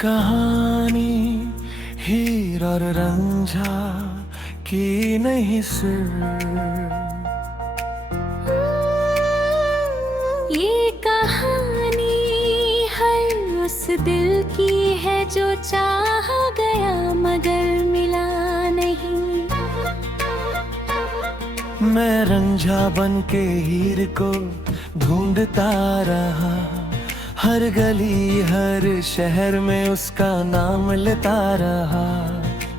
कहानी हीर और रंझा की नहीं सिर। ये कहानी हर उस दिल की है जो चाह गया मगर मिला नहीं। मैं रंझा बन के हीर को ढूंढता रहा, हर गली हर शहर में उसका नाम लेता रहा।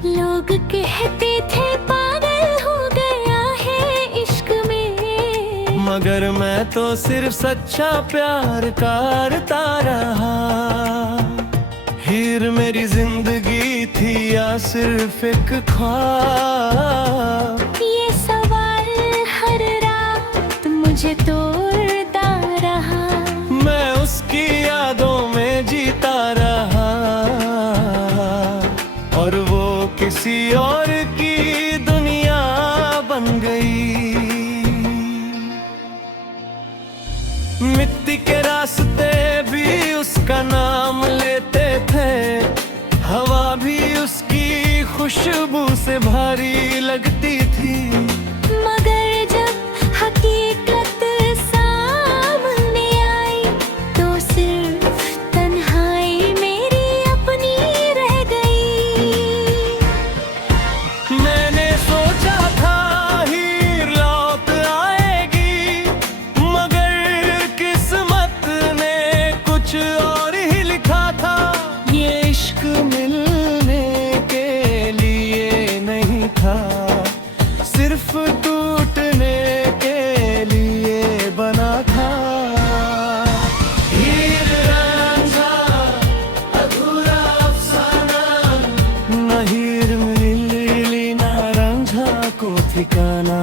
लोग कहते थे पागल हो गया है इश्क में, मगर मैं तो सिर्फ सच्चा प्यार करता रहा। हीर मेरी जिंदगी थी या सिर्फ एक ख्वाब, ये सवाल हर रात मुझे तोड़ता रहा। मैं उसकी यादों में जीता रहा और वो किसी और की दुनिया बन गई। मिट्टी के रास्ते भी उसका नाम लेते थे, हवा भी उसकी खुशबू से भारी लगती थी। मगर जब हकीकत सामने आई तो सिर्फ तन्हाई मेरी अपनी रह गई। मैंने सोचा था हीर लौट आएगी, मगर किस्मत ने कुछ और ही लिखा था। ये इश्क मिलने के लिए नहीं था, सिर्फ टूटने के लिए बना था। हीर रांझा अधूरा अफसाना, न हीर मिली ना रांझा को ठिकाना।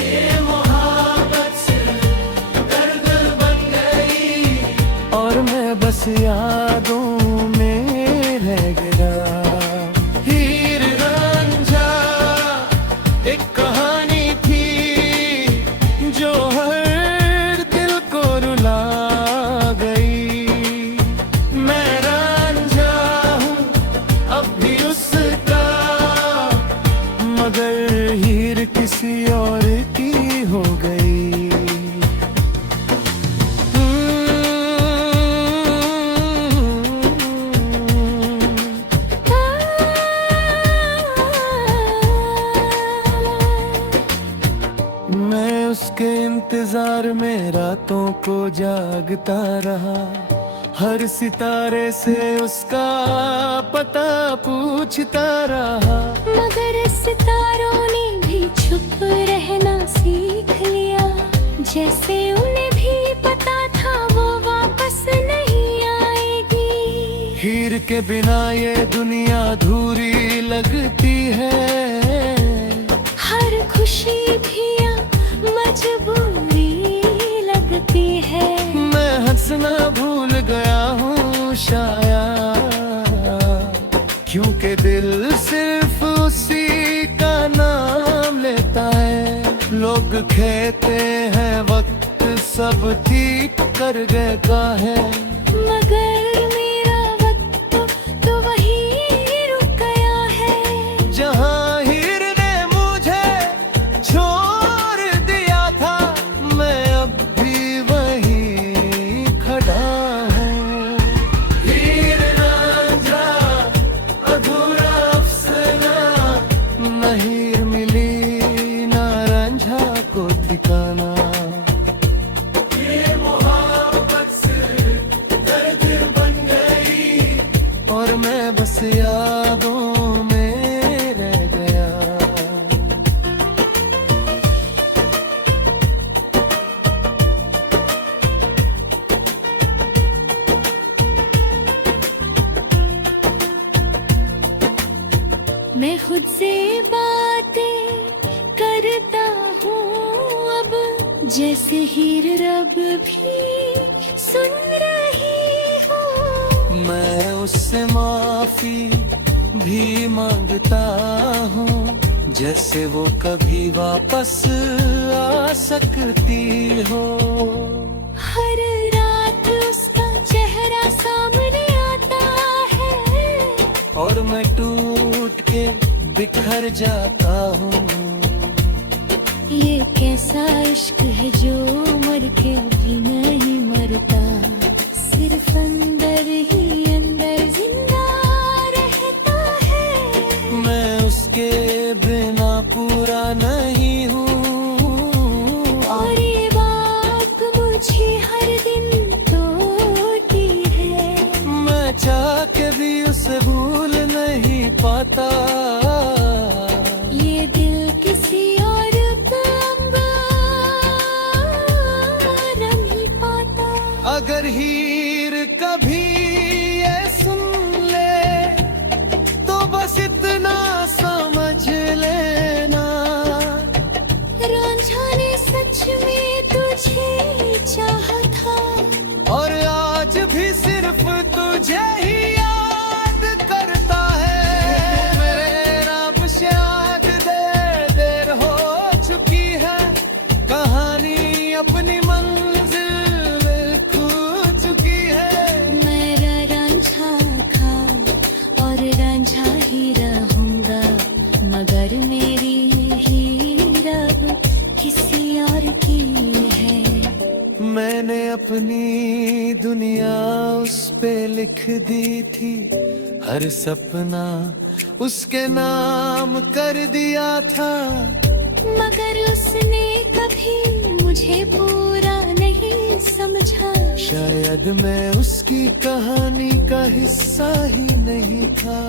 ये मोहब्बत सिर्फ दर्द बन गई और मैं बस यादों में रह गया। हीर रांझा एक कहानी थी जो हर दिल को रुला गई। मैं रांझा हूँ अब भी उसका, मगर हीर किसी और की हो गई। मैं उसके इंतजार में रातों को जागता रहा, हर सितारे से उसका पता पूछता रहा। मगर सितारों ने भी छुप रहना सीख लिया, जैसे उन्हें भी पता था वो वापस नहीं आएगी। हीर के बिना ये दुनिया अधूरी लगती है, हर खुशी भी मजबूरी लगती है। मैं हंसना भूल गया हूँ शायद, क्योंकि दिल सिर्फ उसी का नाम लेता है। लोग कहते हैं वक्त सब ठीक कर गया है, मगर मेरा वक्त तो वही रुक गया है जहाँ हीर ने मुझे छोड़ दिया था। मैं अब भी वहीं खड़ा हूँ। हीर रांझा अधूरा अफसाना, न हीर मिली ना रांझा को ठिकाना। ये मोहब्बत सिर्फ दर्द बन गई और मैं बस यादों में रह गया। मैं खुद से बातें करता हूँ अब, जैसे हीर रब भी सुन रही हूँ। मैं उससे माफी भी मांगता हूँ, जैसे वो कभी वापस आ सकती हो। हर रात उसका चेहरा सामने आता और मैं टूट के बिखर जाता हूँ। ये कैसा इश्क है जो मर के भी नहीं मरता, सिर्फ अंदर ही अंदर जिंदा रहता है। मैं उसके बिना पूरा नहीं हूँ, और ये बात मुझे हर दिन तोड़ती है। मैं चाह के भी उसे भूल नहीं पाता। ये दिल किसी और का नहीं पाता। अगर हीर कभी ये सुन ले तो बस इतना समझ लेना, रांझा ने सच में तुझे चाहा था, और आज भी सिर्फ तुझे ही याद करता है। मेरे रब शायद देर हो चुकी है, कहानी अपनी मंजिल में खो चुकी है। मेरा रांझा था और रांझा ही रहूंगा, मगर मेरी हीरा किसी और की है। मैंने अपनी दुनिया उस पे लिख दी थी, हर सपना उसके नाम कर दिया था। मगर उसने कभी मुझे पूरा नहीं समझा, शायद मैं उसकी कहानी का हिस्सा ही नहीं था।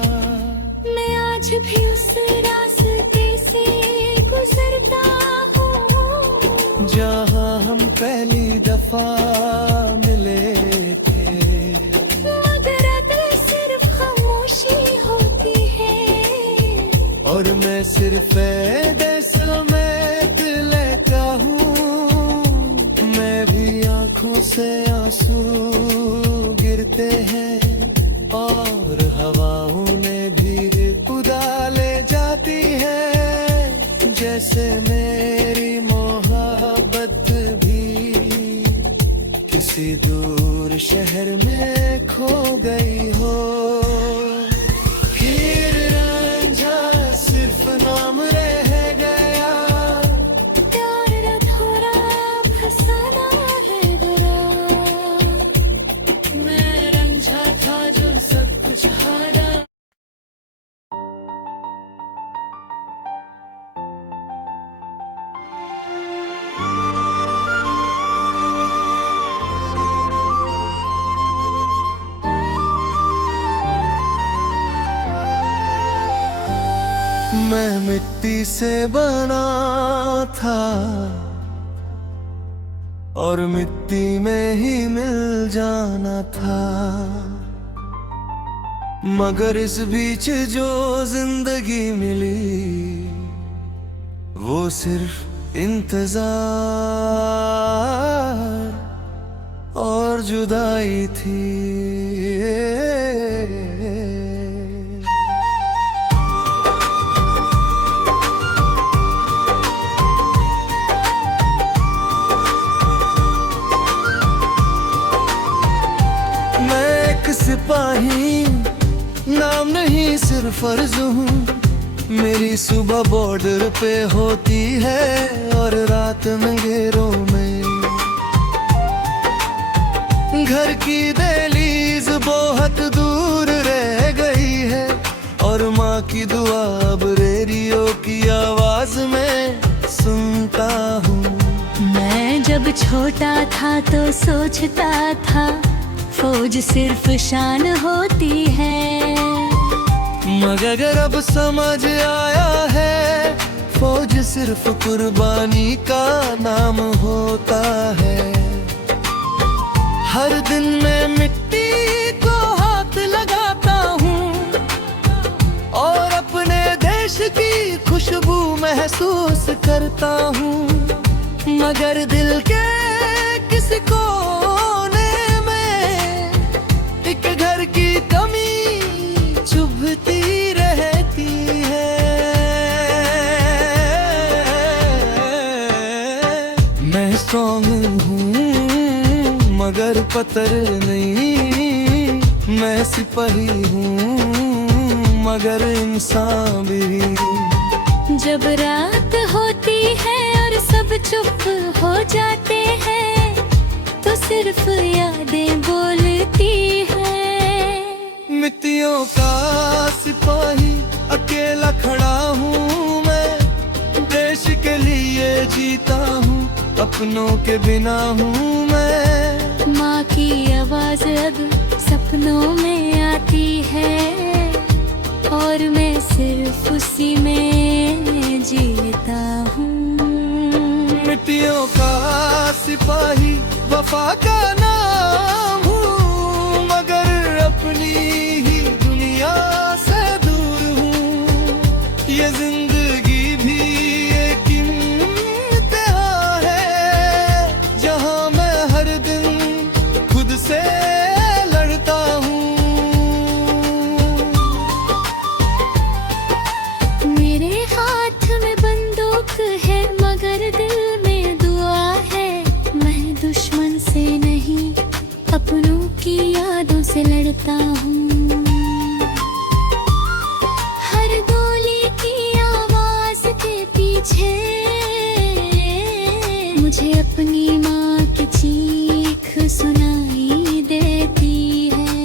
मैं आज भी उस रास्ते से गुजरता हूँ जहाँ हम पहली दफा मिले थे। मगर अगर सिर्फ खामोशी होती है, और मैं सिर्फ समेत लेता हूँ। मैं भी आंखों से आंसू गिरते हैं, और हवाओं ने भी उड़ा ले जाती है। जैसे मेरी मोहब्बत भी किसी दूर शहर में खो गई हो। हीर रांझा सिर्फ नाम रह गया, प्यार अधूरा फसाना रह गया। मैं रांझा था जो सब कुछ हारा। मैं मिट्टी से बना था, और मिट्टी में ही मिल जाना था। मगर इस बीच जो जिंदगी मिली, वो सिर्फ इंतजार और जुदाई थी। सिपाही नाम नहीं सिर्फ फर्ज हूँ। मेरी सुबह बॉर्डर पे होती है और रात में घेरों में। घर की दहलीज बहुत दूर रह गई है, और माँ की दुआ अब रेडियो की आवाज में सुनता हूँ। मैं जब छोटा था तो सोचता था फौज सिर्फ शान होती है, मगर अब समझ आया है फौज सिर्फ कुर्बानी का नाम होता है। हर दिन मैं मिट्टी को हाथ लगाता हूँ, और अपने देश की खुशबू महसूस करता हूँ। मगर दिल के किसी कोने में एक घर की कमी चुभती रहती है। मैं स्ट्रॉन्ग हूँ मगर पत्थर नहीं, मैं सिपाही हूँ मगर इंसान भी। जब रात होती है और सब चुप हो जाते हैं, तो सिर्फ यादें बोलती हैं। मिट्टियों का सिपाही अकेला खड़ा हूँ मैं, देश के लिए जीता हूँ, अपनों के बिना हूँ मैं। माँ की आवाज अब सपनों में आती है, और मैं सिर्फ उसी में जीता हूँ। मिट्टियों का सिपाही वफा का नाम हूँ, मगर अपनी ही दुनिया से दूर हूँ। ये जिंदगी भी एक इम्तिहान है, जहाँ मैं हर दिन खुद से लड़ता हूँ। मेरे हाथ में बंदूक है, मगर दिल में दुआ है। मैं दुश्मन से नहीं, अपनों की यादों से लड़ता हूँ। हर गोली की आवाज के पीछे मुझे अपनी माँ की चीख सुनाई देती है।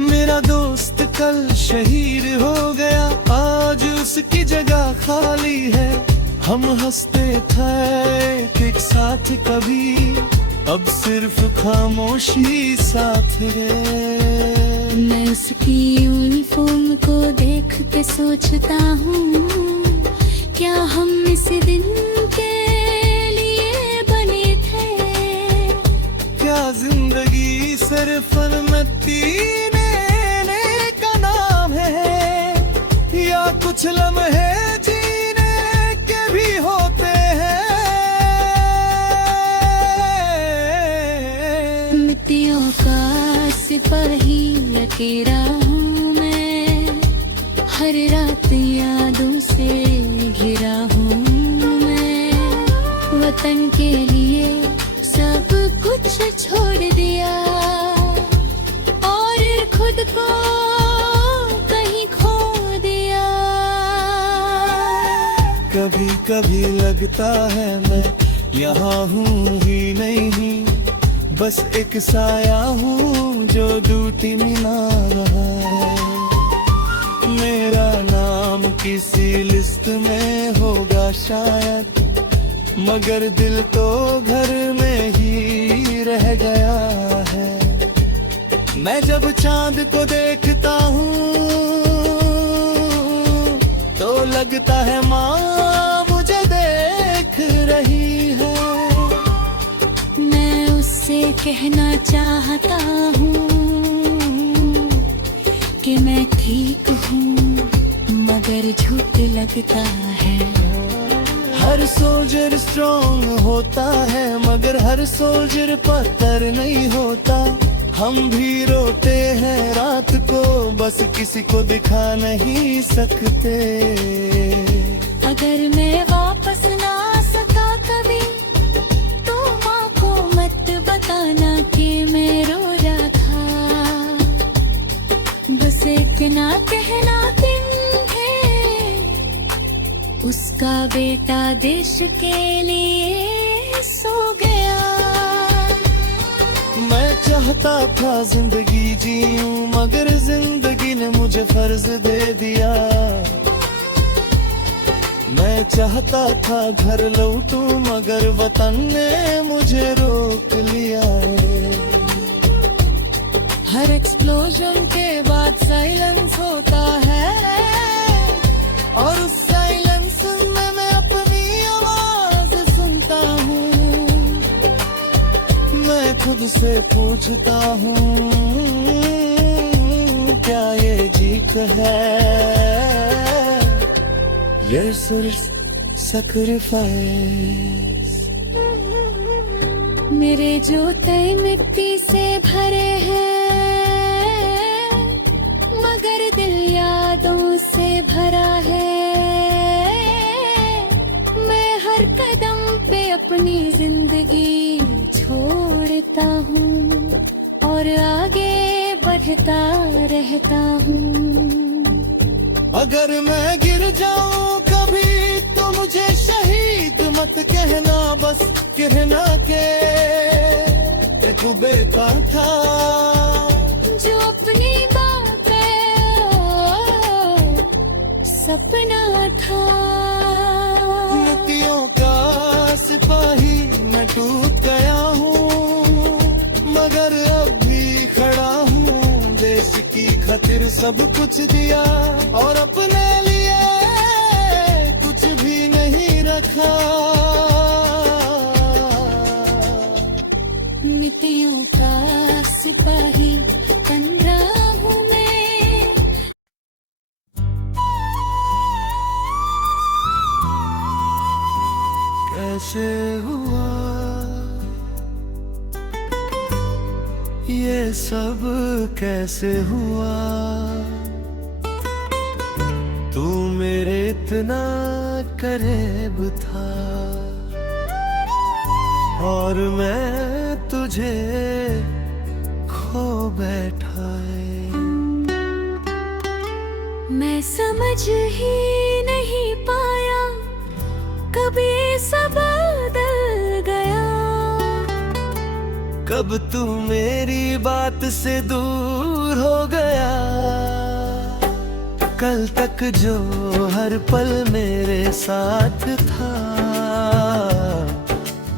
मेरा दोस्त कल शहीद हो गया, आज उसकी जगह खाली है। हम हंसते थे एक साथ कभी, अब सिर्फ खामोशी साथ है। मैं उसकी यूनिफॉर्म को देख के सोचता हूँ, क्या हम इस दिन के लिए बने थे? क्या जिंदगी सिर्फ जीने का नाम है, या कुछ लम्हे जीने के भी होते हैं? मिट्टियों का सिपाही अकेला हूँ मैं, हर रात यादों से घिरा हूँ मैं। वतन के लिए सब कुछ छोड़ दिया, और खुद को कहीं खो दिया। कभी कभी लगता है मैं यहाँ हूँ ही नहीं, बस एक साया हूँ जो ड्यूटी मिला रहा है। मेरा नाम किसी लिस्ट में होगा शायद, मगर दिल तो घर में ही रह गया है। मैं जब चांद को देखता हूँ तो लगता है माँ मुझे देख रही है। मैं उससे कहना चाहता हूँ कि मैं ठीक हूँ, मगर झूठ लगता है। हर सोल्जर स्ट्रॉन्ग होता है, मगर हर सोल्जर पत्थर नहीं होता। हम भी रोते हैं रात को, बस किसी को दिखा नहीं सकते। अगर मैं वापस ना आ सका कभी, तो माँ को मत बताना कि मैं रो रहा था। बस एक ना कहना दिन है, उसका बेटा देश के लिए सो गया। मैं चाहता था जिंदगी जीऊं, मगर जिंदगी ने मुझे फर्ज दे दिया। मैं चाहता था घर लौटूं, मगर वतन ने मुझे रोक लिया है। हर एक्सप्लोजन के बाद साइलेंस होता है, और उस साइलेंस में मैं अपनी आवाज सुनता हूँ। मैं खुद से पूछता हूँ, क्या ये जीत है? ये सिर्फ सैक्रिफाइस। मेरे जूते मिट्टी से भरे हैं, मगर दिल यादों से भरा है। मैं हर कदम पे अपनी जिंदगी छोड़ता हूँ, और आगे बढ़ता रहता हूँ। अगर मैं गिर जाऊं कभी तो मुझे शहीद मत कहना, बस कहना के तू बेकार था। जो अपनी बात सपना था। नियतियों का सिपाही मैं टूट गया हूँ, मगर अब भी खड़ा हूँ। देश की खातिर सब कुछ दिया और अपने लिए कुछ भी नहीं रखा। मितियों का सिपाही बन रहा हूँ मैं। कैसे हुआ ये सब, कैसे हुआ तू मेरे इतना करीब था और मैं तुझे खो बैठा है। मैं समझ ही नहीं पाया कभी सब बदल गया। कब तू मेरी बात से दूर हो गया। कल तक जो हर पल मेरे साथ था,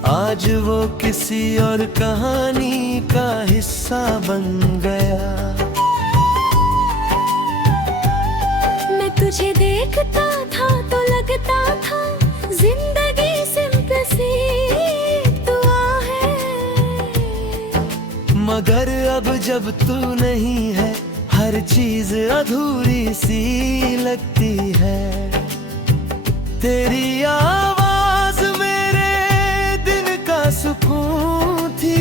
आज वो किसी और कहानी का हिस्सा बन गया। मैं तुझे देखता था तो लगता था जिंदगी सिंपल सी दुआ है। मगर अब जब तू नहीं है, हर चीज अधूरी सी लगती है। तेरी आवाज मेरे दिन का सुकून थी,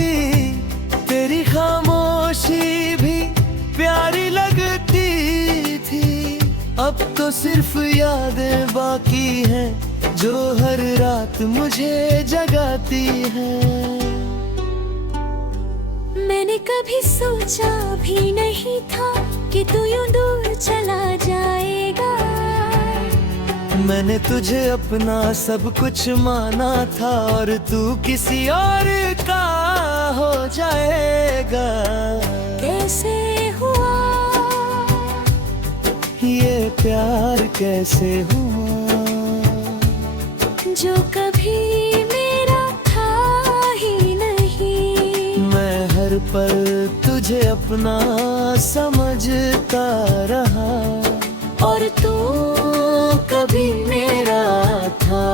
तेरी खामोशी भी प्यारी लगती थी। अब तो सिर्फ यादें बाकी हैं जो हर रात मुझे जगाती हैं। मैंने कभी सोचा भी नहीं था कि तू यूं दूर चला जाएगा। मैंने तुझे अपना सब कुछ माना था और तू किसी और का हो जाएगा। कैसे हुआ ये प्यार, कैसे हुआ जो कभी मेरा था ही नहीं। मैं हर पल तुझे अपना समझता रहा और तू कभी मेरा था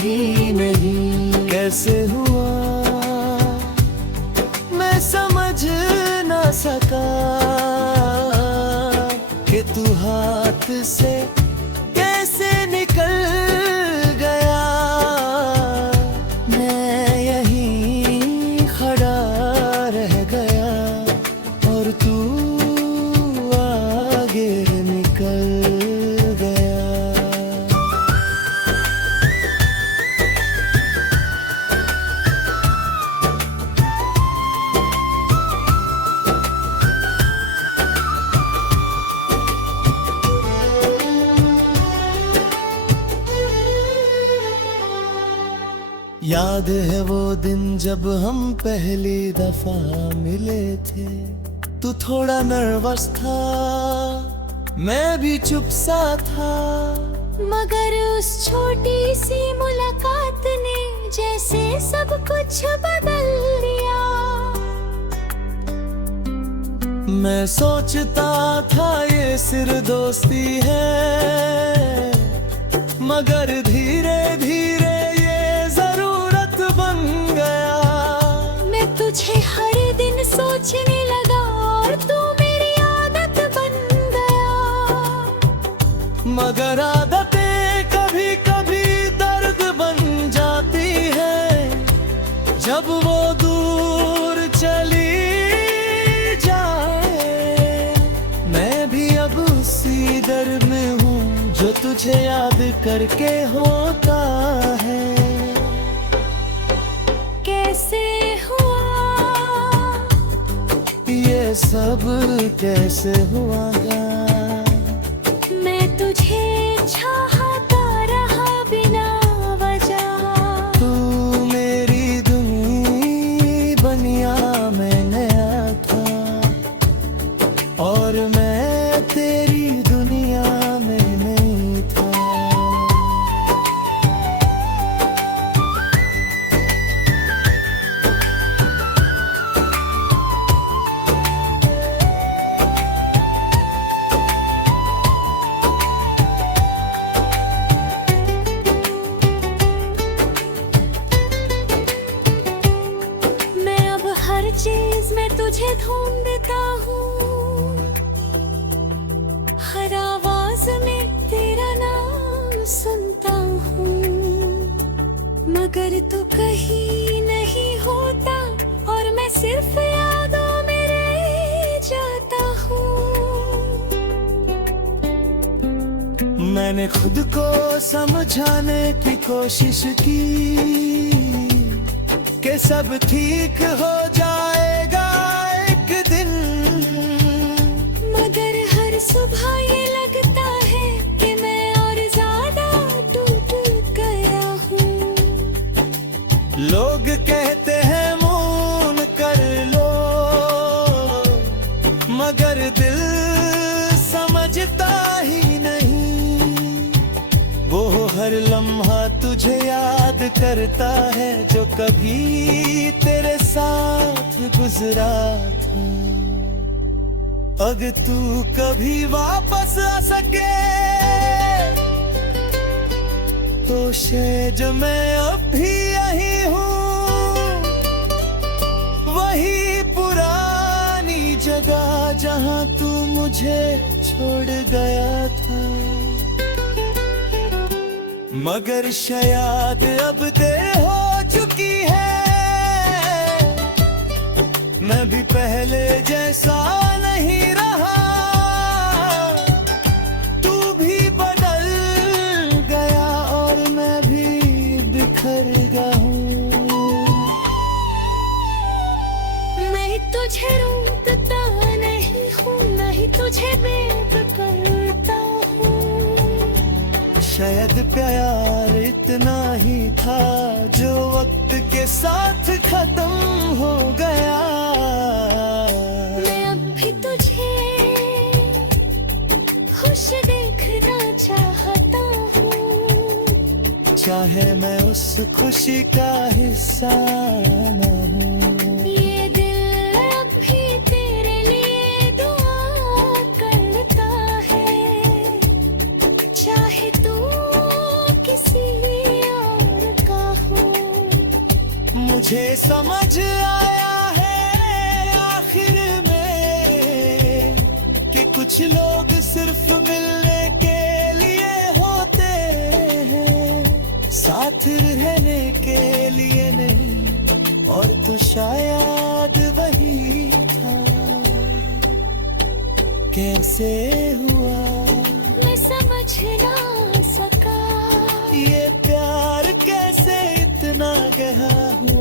ही नहीं। कैसे हुआ मैं समझ ना सका कि तू हाथ से कैसे निकल गया। मैं यहीं खड़ा रह गया और तू आगे निकल गया। याद है वो दिन जब हम पहली दफा मिले थे। तू थोड़ा नर्वस था, मैं भी चुप सा था। मगर उस छोटी सी मुलाकात ने जैसे सब कुछ बदल दिया। मैं सोचता था ये सिर्फ दोस्ती है, मगर धीरे धीरे ये जरूरत बन गया। मैं तुझे हर दिन सोचने लगा और तू मेरी आदत बन गया। मगर आदतें कभी कभी दर्द बन जाती है, जब वो दूर चली जाए। मैं भी अब उसी दर्द में हूँ जो तुझे याद करके होता है। कैसे हुआ ये सब कैसे हुआ? मैं तुझे मेरी दुनिया में नहीं था। मैं अब हर चीज में तुझे ढूंढता हूँ, हर आवाज में तेरा नाम सुनता हूँ, मगर तू कहीं नहीं होता और मैं सिर्फ यादों में रह जाता हूँ। मैंने खुद को समझाने की कोशिश की कि सब ठीक हो जाएगा एक दिन, मगर हर सुबह ये लगता है कि मैं और ज्यादा टूट गया हूँ। लोग कहते हैं मून कर लो, मगर दिल समझता ही नहीं। वो हर लम्हा तुझे याद करता है जो कभी तेरे साथ गुजरा था। अगर तू कभी वापस आ सके तो शायद मैं अब भी यही हूँ, वही पुरानी जगह जहाँ तू मुझे छोड़ गया था। मगर शायद अब देर हो चुकी है, मैं भी पहले जैसा नहीं रहा। तू भी बदल गया और मैं भी बिखर गया हूँ। मैं तुझे रोकता नहीं हूँ, नहीं तुझे बेक करता हूँ। शायद प्यार इतना ही था जो वक्त के साथ खत्म हो गया। मैं अब भी तुझे खुश देखना चाहता हूँ, चाहे मैं उस खुशी का हिस्सा न हूँ। ये दिल अब भी तेरे लिए दुआ करता है, चाहे तू किसी और का हो। मुझे समझ आया है आखिर में कि कुछ लोग सिर्फ मिलने के लिए होते हैं, साथ रहने के लिए नहीं। और तू शायद वही था। कैसे हुआ मैं समझ ना सका, ये प्यार कैसे इतना गहरा हुआ।